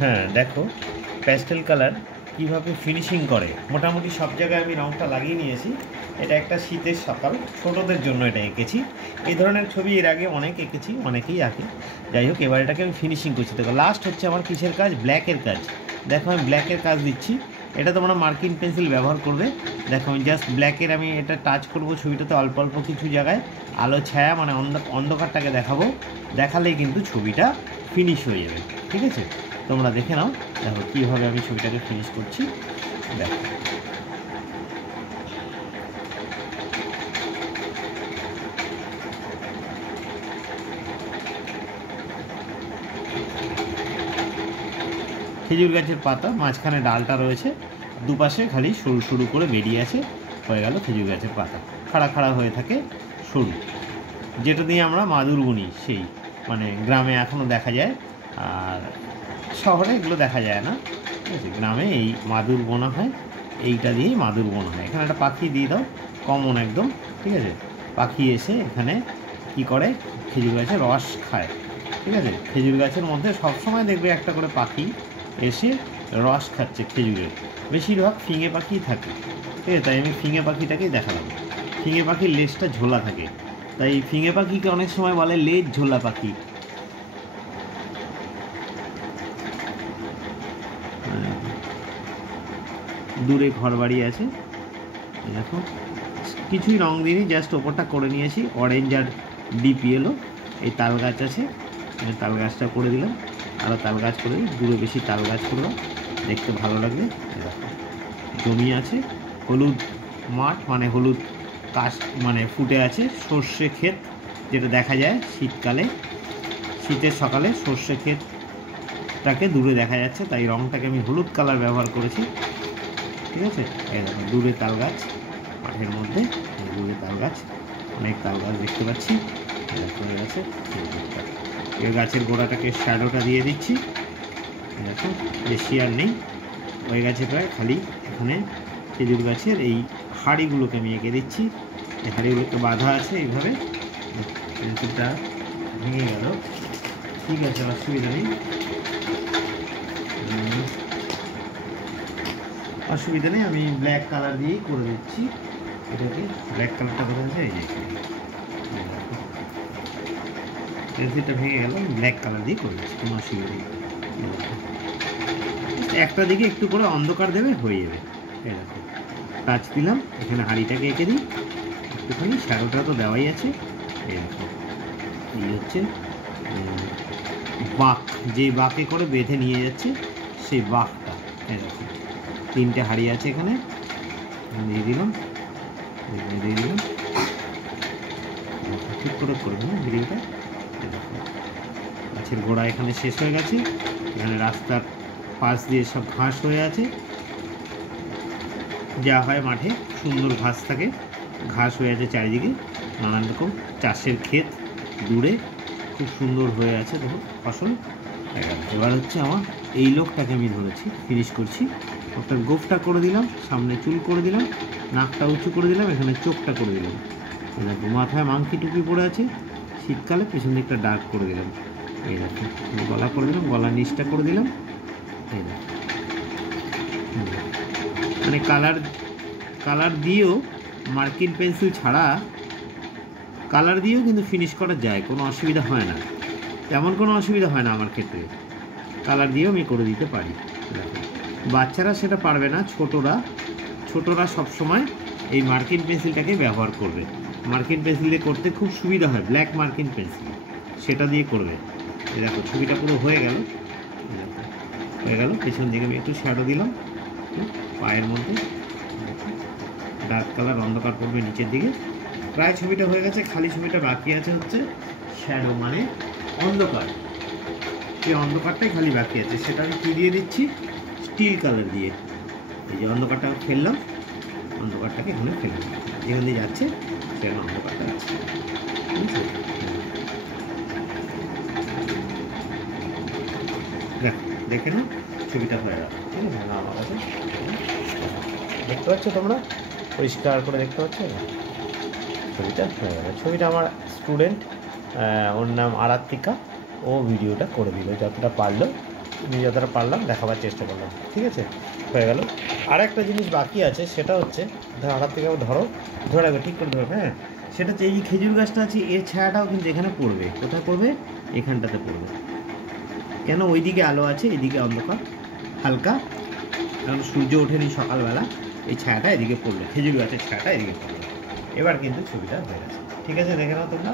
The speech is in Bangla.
হ্যাঁ দেখো প্যাস্টেল কালার কীভাবে ফিনিশিং করে। মোটামুটি সব জায়গায় আমি রঙটা লাগিয়ে নিয়েছি। এটা একটা শীতের সকাল, ছোটোদের জন্য এটা এঁকেছি। এই ধরনের ছবি এর আগে অনেক এঁকেছি, অনেকেই আঁকে। যাই হোক, এবার এটাকে আমি ফিনিশিং করছি। দেখো লাস্ট হচ্ছে আমার কিসের কাজ, ব্ল্যাকের কাজ। দেখো আমি ব্ল্যাকের কাজ দিচ্ছি। এটা তোমরা মার্কিং পেন্সিল ব্যবহার করবে। দেখো আমি জাস্ট ব্ল্যাকের আমি এটা টাচ করব ছবিটাতে, অল্প অল্প কিছু জায়গায় আলো ছায়া মানে অন্ধকারটাকে দেখাবো। দেখালেই কিন্তু ছবিটা ফিনিশ হয়ে যাবে। ঠিক আছে, তোমরা দেখে নাও। দেখো কীভাবে আমি ছবিটাকে ফিনিশ করছি। দেখো খেজুর গাছের পাতা, মাঝখানে ডালটা রয়েছে, দুপাশে খালি সরু সরু করে বেরিয়ে আছে, হয়ে গেল খেজুর গাছের পাতা। খাড়া খাড়া হয়ে থাকে সরু, যেটা দিয়ে আমরা মাদুর বুনি। সেই মানে গ্রামে এখনও দেখা যায়, আর শহরে এগুলো দেখা যায় না। ঠিক আছে, গ্রামে এই মাদুর বোনা হয়, এইটা দিয়েই মাদুর বোনা হয়। এখানে একটা পাখি দিয়ে দাও, কমন একদম। ঠিক আছে, পাখি এসে এখানে কি করে, খেজুর গাছে রস খায়। ঠিক আছে, খেজুর গাছের মধ্যে সবসময় দেখবে একটা করে পাখি এসে রস খাচ্ছে খেজুরের। বেশিরভাগ ফিঙে পাখি থাকে। ঠিক আছে, তাই আমি ফিঙে পাখিটাকেই দেখালাম। ফিঙে পাখির লেজটা ঝোলা থাকে, তাই ফিঙে পাখিকে অনেক সময় বলে লেজ ঝোলা পাখি। দূরে ঘর বাড়ি আছে, দেখো কিছুই রং দিইনি, জাস্ট ওপরটা করে নিয়েছি অরেঞ্জ আর ডিপ ইয়েলো। এই তাল গাছ আছে, তাল গাছটা করে দিলাম, আরও তাল গাছ করে দিই, দূরে বেশি তাল গাছ করলাম, দেখতে ভালো লাগবে। দেখো জমি আছে, হলুদ মাঠ মানে হলুদ কাশ মানে ফুটে আছে, সর্ষে ক্ষেত যেটা দেখা যায় শীতকালে, শীতের সকালে সর্ষে ক্ষেতটাকে দূরে দেখা যাচ্ছে, তাই রঙটাকে আমি হলুদ কালার ব্যবহার করেছি। ঠিক আছে, এই দেখো দূরে তাল গাছ, মাঠের মধ্যে দূরে তাল গাছ, অনেক তাল গাছ দেখতে পাচ্ছি। হয়ে গেছে, এই গাছের গোড়াটাকে শ্যাডোটা দিয়ে দিচ্ছি। দেখো বেশি আর নেই, হয়ে গেছে প্রায়। খালি এখানে খেজুর গাছের এই হাঁড়িগুলোকে আমি এঁকে দিচ্ছি। এই হাঁড়িগুলোকে বাঁধা আছে এইভাবে। পেন্সিলটা ভেঙে গেল, ঠিক আছে অসুবিধা নেই, অসুবিধা নেই। আমি ব্ল্যাক কালার দিয়েই করে দিচ্ছি এটাকে। ব্ল্যাক কালারটা কোথায় আছে, এই যে পেন্সিলটা ভেঙে গেল, ব্ল্যাক কালার দিয়ে করে দিচ্ছি, কোনো অসুবিধা নেই। একটা দিকে একটু করে অন্ধকার দেবে, হয়ে যাবে। এই দেখো টাচ দিলাম, এখানে হাঁড়িটাকে এঁকে দিই একটুখানি, শ্যাডোটা তো দেওয়াই আছে। এই দেখো এই হচ্ছে বাঁক, যে বাঁকে করে বেঁধে নিয়ে যাচ্ছে সেই বাঁকটা। এই দেখো তিনটে হাঁড়ি আছে এখানে, দিয়ে দিলাম, দিয়ে দিলাম, ঠিক করে করবো না ভিডিওটা। গাছের গোড়া এখানে শেষ হয়ে গেছে, এখানে রাস্তার পাশ দিয়ে সব ঘাস হয়ে আছে, যা হয় মাঠে সুন্দর ঘাস থাকে, ঘাস হয়ে আছে চারিদিকে, নানান রকম চাষের ক্ষেত দূরে খুব সুন্দর হয়ে আছে। দেখো ফসল। এবার হচ্ছে আমার এই লোকটাকে আমি ধরেছি, ফিনিশ করছি। একটা গোফটা করে দিলাম, সামনে চুল করে দিলাম, নাকটা উঁচু করে দিলাম, এখানে চোখটা করে দিলাম। দেখো মাথায় মাংকি টুপি পরে আছে, শীতকালে পেছন দিকটা ডার্ক করে দিলাম। এই দেখো গলা করে দিলাম, গলার নিচটা করে দিলাম। এই দেখো মানে কালার দিয়েও, মার্কিং পেন্সিল ছাড়া কালার দিয়েও কিন্তু ফিনিশ করা যায়, কোনো অসুবিধা হয় না, তেমন কোনো অসুবিধা হয় না আমার ক্ষেত্রে। কালার দিয়েও আমি করে দিতে পারি। বাচ্চারা সেটা পারবে না, ছোটরা সবসময় এই মার্কিং পেন্সিলটাকে ব্যবহার করবে। মার্কিং পেন্সিল দিয়ে করতে খুব সুবিধা হয়, ব্ল্যাক মার্কিং পেন্সিল, সেটা দিয়ে করবে। দেখো ছবিটা পুরো হয়ে গেল, পেছন দিকে আমি একটু শ্যাডো দিলাম পায়ের মধ্যে, ডার্ক কালার, অন্ধকার পড়বে নিচের দিকে। প্রায় ছবিটা হয়ে গেছে, খালি ছবিটা বাকি আছে হচ্ছে শ্যাডো মানে অন্ধকার। সেই অন্ধকারটাই খালি বাকি আছে, সেটা আমি কী দিয়ে দিচ্ছি, স্টিল কালার দিয়ে। এই যে অন্ধকারটা ফেললাম, অন্ধকারটাকে এখানে ফেললাম, যেখান দিয়ে যাচ্ছে সেখানে অন্ধকারটা আছে। ঠিক আছে, দেখে না ছবিটা হয়ে গেল। ঠিক আছে, আমার কাছে দেখতে পাচ্ছ তোমরা, পরিষ্কার করে দেখতে পাচ্ছ, ছবিটা হয়ে গেল। ছবিটা আমার স্টুডেন্ট, ওর নাম আরাত্মিকা, ও ভিডিওটা করে দিল যতটা পারলো। আমি যতটা পারলাম দেখাবার চেষ্টা করলাম। ঠিক আছে, হয়ে গেল। আর একটা জিনিস বাকি আছে, সেটা হচ্ছে হাত থেকে ধরো, ধরে রাখবে, ঠিক করে ধরবে। হ্যাঁ, সেটা হচ্ছে এই যে খেজুর গাছটা আছে, এর ছায়াটাও কিন্তু এখানে পড়বে। কোথায় পড়বে? এখানটাতে পড়বে। কেন? ওইদিকে আলো আছে, এদিকে অন্ধকার হালকা, কারণ সূর্য ওঠেনি সকালবেলা, এই ছায়াটা এদিকে পড়লো, খেজুর গাছের ছায়াটা এদিকে পড়লো। এবার কিন্তু ছবিটা হয়ে গেছে। ঠিক আছে, দেখে নাও তোমরা।